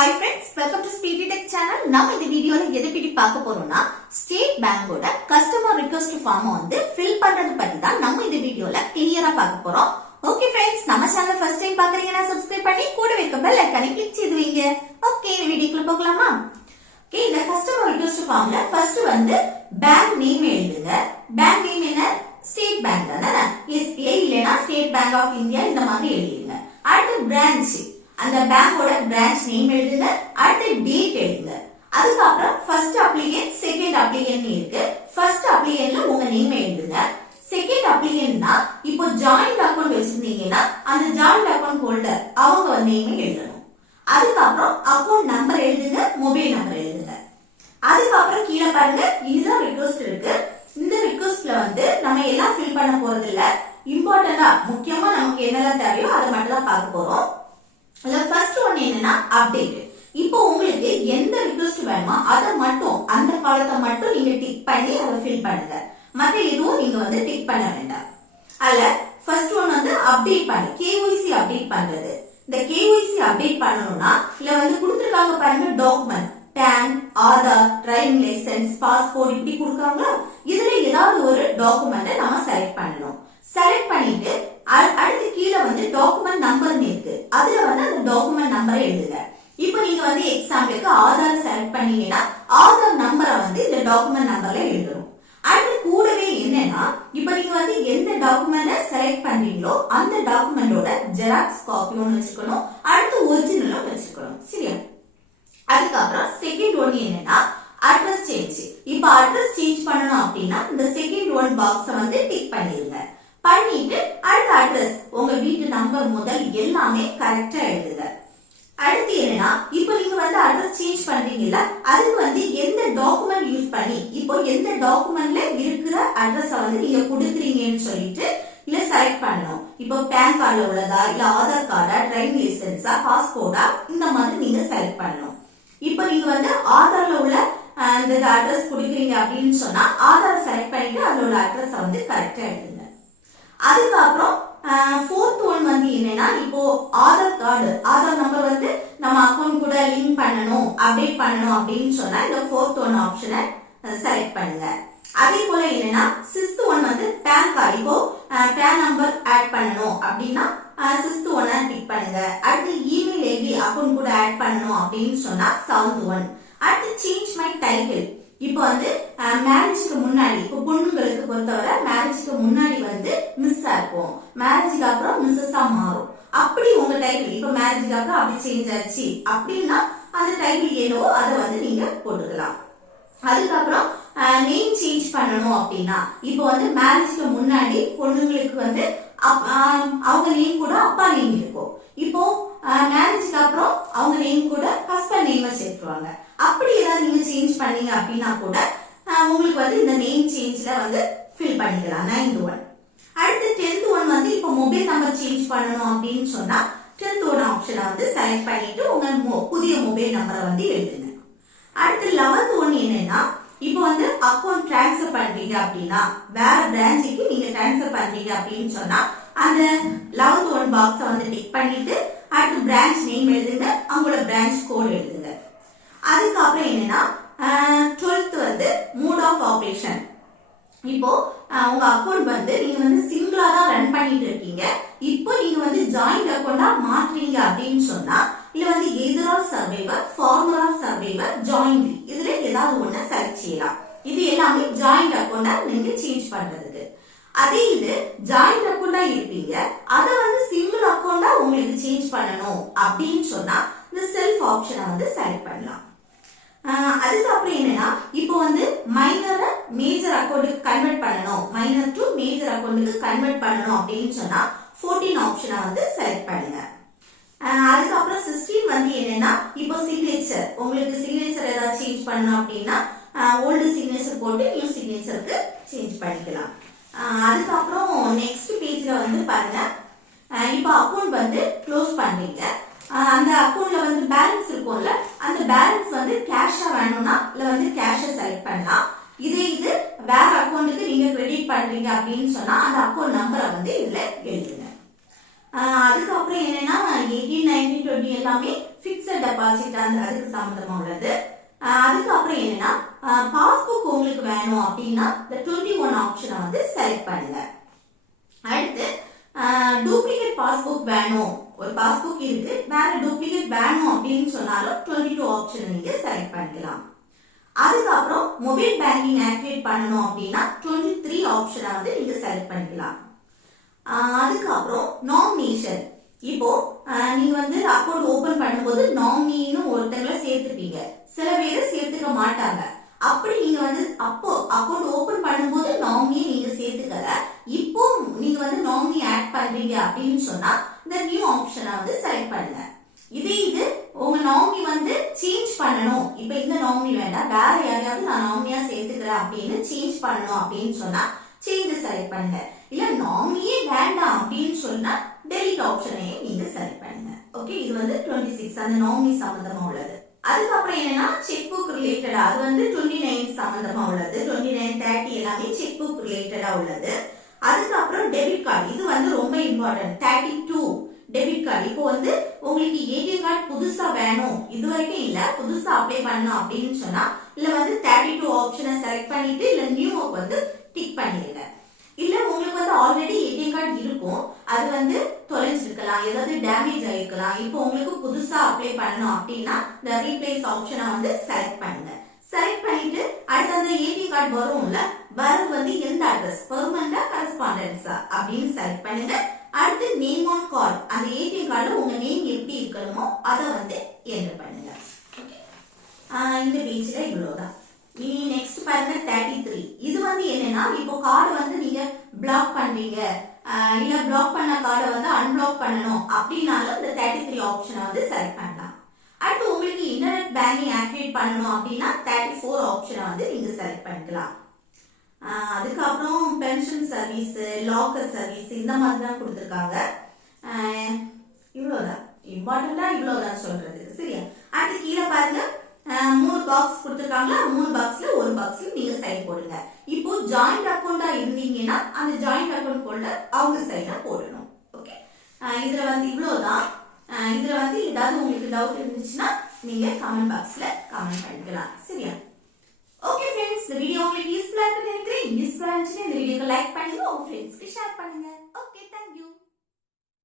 Hi friends, welcome to Speedy Tech channel. நம்ம இந்த வீடியோல எதை பத்தி பார்க்க போறோம்னா ஸ்டேட் பேங்கோட கஸ்டமர் ரிக்வெஸ்ட் ஃபார்ம் வந்து ஃபில் பண்றது பத்தி தான் நம்ம இந்த வீடியோல கிளியரா பார்க்க போறோம். ஓகே फ्रेंड्स, நம்ம சேனல் ஃபர்ஸ்ட் டைம் பார்க்கறீங்கன்னா சப்ஸ்கிரைப் பண்ணி கூட வைக்க பெல் ஐகானை கிளிக் செய்துவீங்க. ஓகே, இந்த வீடியோக்குள்ள போகலாமா? ஓகே, இந்த கஸ்டமர் ரிக்வெஸ்ட் ஃபார்ம்ல ஃபர்ஸ்ட் வந்து பேங்க் நேம் எழுதுங்க. பேங்க் நேம் என்ன? ஸ்டேட் பேங்க் தானே. SBI இல்லனா ஸ்டேட் பேங்க் ஆஃப் இந்தியா இந்த மாதிரி எழுதுங்க. அடுத்து பிரான்ச், அந்த பேங்கோட பிரான்ச் நேம் எழுதுங்க. அடுத்து டேட் எழுதுங்க. அதுக்கப்புறம் ஃபர்ஸ்ட் அப்ளிகன்ட் செகண்ட் அப்ளிகன்ட் இருக்கு. ஃபர்ஸ்ட் அப்ளிகன்ட்ல உங்க நேம் எழுதுங்க. செகண்ட் அப்ளிகன்ட்னா இப்போ ஜாயிண்ட் அக்கவுண்ட் வச்சிருந்தீங்கன்னா அந்த ஜாயிண்ட் அக்கவுண்ட் ஹோல்டர் அவங்க நேம் எழுதணும். அதுக்கப்புறம் அக்கவுண்ட் நம்பர் எழுதுங்க, மொபைல் நம்பர் எழுதுங்க. அதுக்கப்புறம் கீழே பாருங்க, இதுதான் ரிக்வெஸ்ட் இருக்கு. இந்த ரிக்வெஸ்ட்ல வந்து நம்ம எல்லாம் ஃபில் பண்ண போறது இல்ல. இம்பார்ட்டண்டா முக்கியமா நமக்கு என்னெல்லாம் தேவையோ அதை மட்டும் தான் பார்க்க போறோம். ஃபர்ஸ்ட் ஒன் என்னன்னா அப்டேட். இப்போ உங்களுக்கு எந்த ரிக்வெஸ்ட் வேணுமோ அதை மட்டும் அந்த காலத்தை மட்டும் நீங்க டிக் பண்ணி அதை ஃபில் பண்ணுங்க. மற்ற எதுவும் நீங்க வந்து டிக் பண்ண வேண்டாம். அதுல ஃபர்ஸ்ட் ஒன் வந்து அப்டேட் பண்ணு, KYC அப்டேட் பண்றது. இந்த KYC அப்டேட் பண்ணணும்னா இல்ல வந்து கொடுத்துருக்காங்க பாருங்க document, PAN, Aadhaar, driving licence, passport இப்படி கொடுக்காங்களா, இதுல ஏதாவது ஒரு டாக்குமெண்ட் நம்ம செலக்ட் பண்ணணும். செலக்ட் பண்ணிட்டு அடுத்து கீழே வந்து டாக்குமெண்ட் நம்பர்னு இருக்கு, அதுல வந்து அந்த டாக்குமெண்ட் நம்பரை எழுதுங்க. இப்போ நீங்க வந்து எக்ஸாம்பிளுக்கு ஆதார் செலக்ட் பண்ணீங்கன்னா ஆதார் நம்பரை வந்து இந்த டாக்குமெண்ட் நம்பர்ல எழுதணும். அடுத்து கூடவே என்னன்னா இப்போ நீங்க வந்து எந்த டாக்குமெண்ட செலக்ட் பண்றீங்களோ அந்த டாக்குமெண்டோட ஜெராக்ஸ் காப்பி ஒன்னு வச்சுக்கணும், அடுத்து ஒரிஜினலும் வச்சுக்கணும். சரியா? அதுக்கப்புறம் செகண்ட் ஒன் என்னன்னா அட்ரஸ் சேஞ்ச். இப்போ அட்ரஸ் சேஞ்ச் பண்ணணும் அப்படின்னா இந்த செகண்ட் ஒன் பாக்ஸை வந்து டிக் பண்ணிருங்க. பண்ணிட்டு அடுத்த அட்ரஸ் உங்க வீட்டு நம்பர் முதல் எல்லாமே கரெக்டா எழுதுங்க. அடுத்து என்னன்னா இப்போ நீங்க வந்து அட்ரஸ் சேஞ்ச் பண்றீங்கல்ல, அதுக்கு வந்து எந்த டாக்குமெண்ட் யூஸ் பண்ணி இப்போ எந்த டாக்குமெண்ட்ல இருக்கிற அட்ரஸ வந்து நீங்க கொடுக்குறீங்கன்னு சொல்லிட்டு இல்ல செலக்ட் பண்ணணும். இப்போ பேன் கார்டுல உள்ளதா இல்ல ஆதார் கார்டா, டிரைவிங் லைசென்ஸா, பாஸ்போர்ட்டா இந்த மாதிரி நீங்க செலக்ட் பண்ணணும். இப்போ நீங்க வந்து ஆதார்ல உள்ள இந்த அட்ரஸ் கொடுக்குறீங்க அப்படின்னு சொன்னா ஆதார் செலக்ட் பண்ணிட்டு அதோட அட்ரஸ வந்து கரெக்டா எழுதுங்க. அதுக்கப்புறம் ஃபோர்த் ஒன் வந்து என்னன்னா இப்போ ஆதார் கார்டு, ஆதார் நம்பர் வந்து நம்ம அக்கௌண்ட் கூட லிங்க் பண்ணணும், அப்டேட் பண்ணணும் அப்படின்னு சொன்னா இந்த ஃபோர்த் ஒன் ஆப்ஷனை செலக்ட் பண்ணுங்க. அதே போல என்னன்னா சிக்ஸ்த் ஒன் வந்து பேன் கார்டு, இப்போ பேன் நம்பர் ஆட் பண்ணணும் அப்படின்னா சிக்ஸ்த் ஒன்னை டிக் பண்ணுங்க. அடுத்து இமெயில் ஐடி அக்கௌண்ட் கூட ஆட் பண்ணணும் அப்படின்னு சொன்னா செவன்த் ஒன். அடுத்து சேஞ்ச் மை டைட்டில். இப்போ வந்து மேரேஜ்க்கு முன்னாடி இப்போ பொண்ணுங்களுக்கு பொறுத்தவரை மேரேஜ்க்கு முன்னாடி வந்து மிஸ்ஸா இருக்கும், மேரேஜ்க்கு அப்புறம் மிஸ்ஸஸா மாறும். அப்படி உங்க டைட்டில் இப்போ மேரேஜ்க்கு அப்புறம் அப்படி சேஞ்ச் ஆச்சு அப்படின்னா அந்த டைட்டில் என்னவோ அதை வந்து நீங்க போட்டுக்கலாம். அதுக்கப்புறம் நேம் சேஞ்ச் பண்ணணும் அப்படின்னா இப்போ வந்து மேரேஜ்க்கு முன்னாடி பொண்ணுங்களுக்கு வந்து அவங்க நேம் கூட அப்பா நேம் இருக்கும், இப்போ மேரேஜ்க்கு அப்புறம் அவங்க நேம் கூட ஹஸ்பண்ட் நேம் சேர்த்துருவாங்க. அப்படி ஏதாவது நீங்க சேஞ்ச் பண்ணீங்க அப்படின்னா கூட உங்களுக்கு வந்து இந்த நேம் சேஞ்ச்ல வந்து ஃபில் பண்ணிக்கலாம். 9th one. அடுத்து 10th ஒன் வந்து இப்போ மொபைல் நம்பர் சேஞ்ச் பண்ணணும் அப்படின்னு சொன்னா 10th ஒன் ஆப்ஷனை வந்து செலக்ட் பண்ணிட்டு உங்க புதிய மொபைல் நம்பரை வந்து எழுதுங்க. அடுத்து 11th ஒன் என்னன்னா இப்போ வந்து அக்கௌண்ட் டிரான்ஸ்ஃபர் பண்றீங்க அப்படின்னா வேற பிரான்ச்சுக்கு நீங்க டிரான்ஸ்ஃபர் பண்றீங்க அப்படின்னு சொன்னா அந்த 11th ஒன் பாக்ஸை வந்து டிக் பண்ணிட்டு அடுத்து பிரான்ச் நேம் எழுதுங்க, அவங்களோட பிரான்ச் கோட் எழுதுங்க. அதுக்கப்புறம் என்னன்னா 12th வந்து மோட் ஆஃப் ஆபரேஷன். இப்போ உங்க அக்கௌண்ட் வந்து நீங்க வந்து சிங்கிளா தான் ரன் பண்ணிட்டு இருக்கீங்க, இப்போ நீங்க வந்து ஜாயிண்ட் அக்கௌண்டா மாற்றீங்க அப்படின்னு சொன்னா இல்ல வந்து எதிரா சர்வைவர், ஃபார்மரா சர்வைவர், ஜாயிண்ட் இதுல ஏதாவது ஒண்ணு செலக்ட் செய்யலாம். இது எல்லாமே ஜாயிண்ட் அக்கௌண்டா நீங்க சேஞ்ச் பண்றதுக்கு. அதே இது ஜாயிண்ட் அக்கௌண்டா இருப்பீங்க, அதை வந்து சிங்கிள் அக்கௌண்டா உங்களுக்கு சேஞ்ச் பண்ணணும் அப்படின்னு சொன்னா இந்த செல்ஃப் ஆப்ஷனை வந்து செலக்ட் பண்ணலாம். அதுக்கப்புறம் என்னன்னா இப்போ வந்து மைனரை மேஜர் அக்கௌண்ட்டுக்கு கன்வெர்ட் பண்ணணும், மைனர் டு மேஜர் அக்கௌண்ட்டுக்கு கன்வெர்ட் பண்ணணும் அப்படின்னு சொன்னா 14 ஆப்ஷனை வந்து செலக்ட் பண்ணுங்க. அதுக்கப்புறம் 16 வந்து என்னன்னா இப்போ சிக்னேச்சர், உங்களுக்கு சிக்னேச்சர் ஏதாவது சேஞ்ச் பண்ணணும் அப்படின்னா ஓல்டு சிக்னேச்சர் போட்டு நியூ சிக்னேச்சருக்கு சேஞ்ச் பண்ணிக்கலாம். அதுக்கப்புறம் நெக்ஸ்ட் பேஜ்ல வந்து பாருங்க, இப்போ அக்கௌண்ட் வந்து க்ளோஸ் பண்றீங்க, அந்த அக்கௌண்ட்ல வந்து பேலன்ஸ் இருக்கும்ல, அந்த பேலன்ஸ் வந்து கேஷா வேணும்னா இல்ல வந்து கேஷை செலக்ட் பண்ணலாம். இதே இது வேற அக்கௌண்ட்டுக்கு நீங்க கிரெடிட் பண்றீங்க அப்படின்னு சொன்னா அந்த அக்கௌண்ட் நம்பரை வந்து இதுல எழுதுங்க. அதுக்கப்புறம் என்னன்னா 18, 19, 20 எல்லாமே பிக்ஸட் டெபாசிட் அந்த அதுக்கு சம்பந்தமா உள்ளது. அதுக்கப்புறம் என்னன்னா பாஸ்புக் உங்களுக்கு வேணும் அப்படின்னா இந்த 21 ஆப்ஷனை வந்து செலக்ட் பண்ணுங்க. அடுத்து டூப்ளிகேட் பாஸ்புக் வேணும், ஒரு பாஸ்புக் இருக்கு வேற டூப்ளிகேட் வேணும் அப்படின்னு சொன்னாலும் 22 ஆப்ஷன் நீங்க செலக்ட் பண்ணிக்கலாம். அதுக்கப்புறம் மொபைல் பேங்கிங் ஆக்டிவேட் பண்ணணும் அப்படின்னா 23 ஆப்ஷனை வந்து நீங்க செலக்ட் பண்ணிக்கலாம். அதுக்கப்புறம் நாமினேஷன், இப்போ நீங்க வந்து அக்கௌண்ட் ஓபன் பண்ணும்போது நாமினின்னு ஒருத்தங்களை சேர்த்துப்பீங்க, சில பேரை சேர்த்துக்க மாட்டாங்க. அப்படி நீங்க வந்து அப்போ அக்கௌண்ட் ஓபன் பண்ணும்போது நாமினியை நீங்க சேர்த்துக்கல, இப்போ நீங்க வந்து நாமினி ஆட் பண்றீங்க அப்படின்னு சொன்னா இந்த நியூ ஆப்ஷனை வந்து செலக்ட் பண்ணுங்க. இது உங்க நாமினி வந்து சேஞ்ச் பண்ணணும், இப்ப இந்த நாமினி வேண்டாம் வேற யாரையாவது நான் நாமினியா சேர்த்துக்கிறேன் அப்படின்னு சேஞ்ச் பண்ணணும் அப்படின்னு சொன்னா சேஞ்ச் செலக்ட் பண்ணுங்க. இல்ல நாமினியே வேண்டாம் அப்படின்னு சொன்னா டெலிட் ஆப்ஷனையே நீங்க செலக்ட் பண்ணுங்க. ஓகே, இது வந்து 26 அந்த நாமினி சம்பந்தமா உள்ளது. அதுக்கப்புறம் என்னன்னா செக் புக் ரிலேட்டடா அது வந்து 29 சம்பந்தமா உள்ளது. 29, 30 எல்லாமே செக் புக் ரிலேட்டடா உள்ளது. அதுக்கப்புறம் டெபிட் கார்டு, இது வந்து ரொம்ப இம்பார்ட்டன்ட். 32 டெபிட் கார்டு, இப்போ வந்து உங்களுக்கு ஏடிஎம் கார்டு புதுசா வேணும், இது வரைக்கும் இல்ல புதுசா அப்ளை பண்ணணும் அப்படின்னு சொன்னா இல்ல வந்து 32 ஆப்ஷனை செலக்ட் பண்ணிட்டு இல்ல நியூ வந்து டிக் பண்ணிடுங்க. இல்ல உங்களுக்கு வந்து ஆல்ரெடி ஏடிஎம் கார்டு இருக்கும், அது வந்து தொலைஞ்சிருக்கலாம், ஏதாவது டேமேஜ் ஆயிருக்கலாம், இப்போ உங்களுக்கு புதுசா அப்ளை பண்ணணும் அப்படின்னா இந்த ரீப்ளேஸ் ஆப்ஷனை வந்து செலக்ட் பண்ணுங்க. செலக்ட் பண்ணிட்டு அடுத்து அந்த ஏடிஎம் கார்டு வரும்ல, வரது வந்து எந்த அட்ரஸ் பெர்மனண்டா கரஸ்பாண்டன்ஸா அப்படின்னு செலக்ட் பண்ணுங்க. அடுத்து நேம் ஆன் கார்டு, அந்த ஏடிஎம் கார்டுல உங்க நேம் எப்படி இருக்கணுமோ அதை வந்து என்டர் பண்ணுங்க. இந்த பேஜ்ல இவ்வளவுதான். இனி நெக்ஸ்ட் பாருங்க 33. இது வந்து என்னன்னா இப்போ கார்டு வந்து நீங்க பிளாக் பண்றீங்க இல்ல பிளாக் பண்ண கார்டை வந்து அன்பிளாக் பண்ணணும் அப்படின்னாலும் இந்த 33 ஆப்ஷனை வந்து செலக்ட் பண்ணலாம். அடுத்து உங்களுக்கு இன்டர்நெட் பேங்கிங் ஆக்டிவேட் பண்ணணும் அப்படின்னா 34 ஆப்ஷனை வந்து நீங்க செலக்ட் பண்ணிக்கலாம். அதுக்கப்புறம் பென்ஷன் சர்வீஸ், லாக்கர் சர்வீஸ் இந்த மாதிரி தான் கொடுத்துருக்காங்க. இவ்வளவுதான் இம்பார்ட்டண்டா, இவ்வளவுதான் சொல்றது சரியா. அடுத்து கீழே பாருங்க 3 பாக்ஸ் கொடுத்துருக்காங்களா, 3 பாக்ஸ்ல ஒரு பாக்ஸ்ல நீங்க சைன் போடுங்க. இப்போ ஜாயிண்ட் அக்கௌண்டா இருந்தீங்கன்னா அந்த ஜாயிண்ட் அக்கௌண்ட் போல்டர் அவங்க சைனா போடணும். ஓகே, இதுல வந்து இவ்வளவுதான். இதுல வந்து ஏதாவது உங்களுக்கு டவுட் இருந்துச்சுன்னா நீங்க கமெண்ட் பாக்ஸ்ல கமெண்ட் பண்ணிக்கலாம் சரியா. ஓகே ஃப்ரெண்ட்ஸ், இந்த வீடியோ உங்களுக்கு யூஸ்ஃபுல்லா இருக்குன்னு நினைக்கிறேன். யூஸ்ஃபுல்லா இருந்துச்சுன்னா இந்த வீடியோக்கு லைக் பண்ணுங்க, உங்க ஃப்ரெண்ட்ஸ்க்கு ஷேர் பண்ணுங்க.